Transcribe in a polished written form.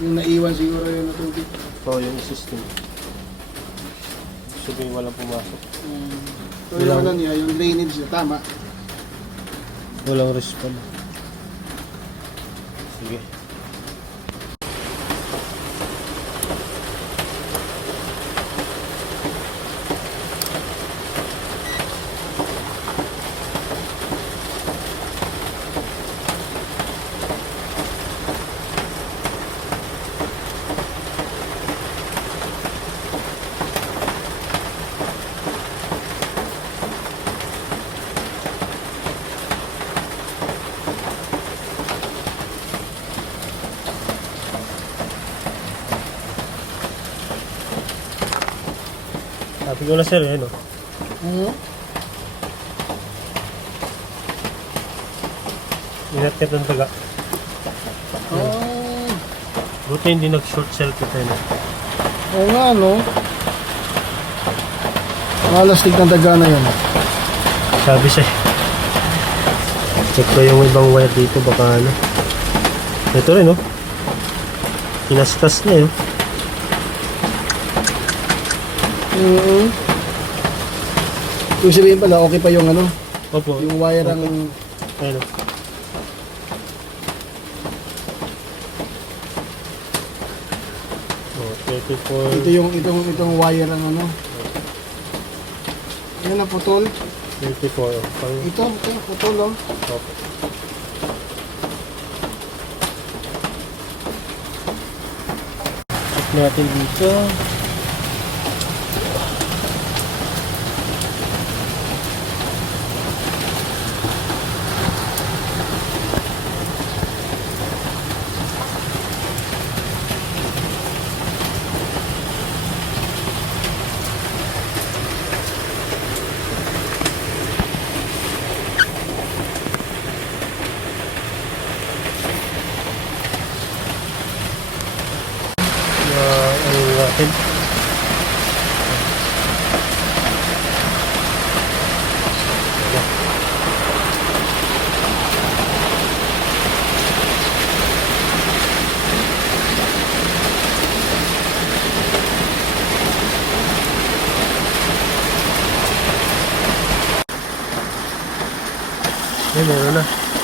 Yung naiwan siguro yung tubig. Oo, yung system. Sabihin walang pumasok. So yung ano niya, yung drainage niya, tama. Walang respond. Sige. Sabi ko na sir, eh, no? Inat-kat ng taga. Oh. Buti hindi nag-short circuit eh, no? Oo nga, no? Malastig ng daga na yun. Sabi siya. Check ko yung ibang wire dito, baka ano. Ito rin, no? Kinastas niya, yun. Yung sabihin pala, okay pa yung ano, Opo. yung wire ang... Ayun, no? Oh, 34. Itong wire ang ano. Yan ang putol. 34. Pang... Ito, putol, oh. Opo. Check natin dito. Ano natin? Meron na.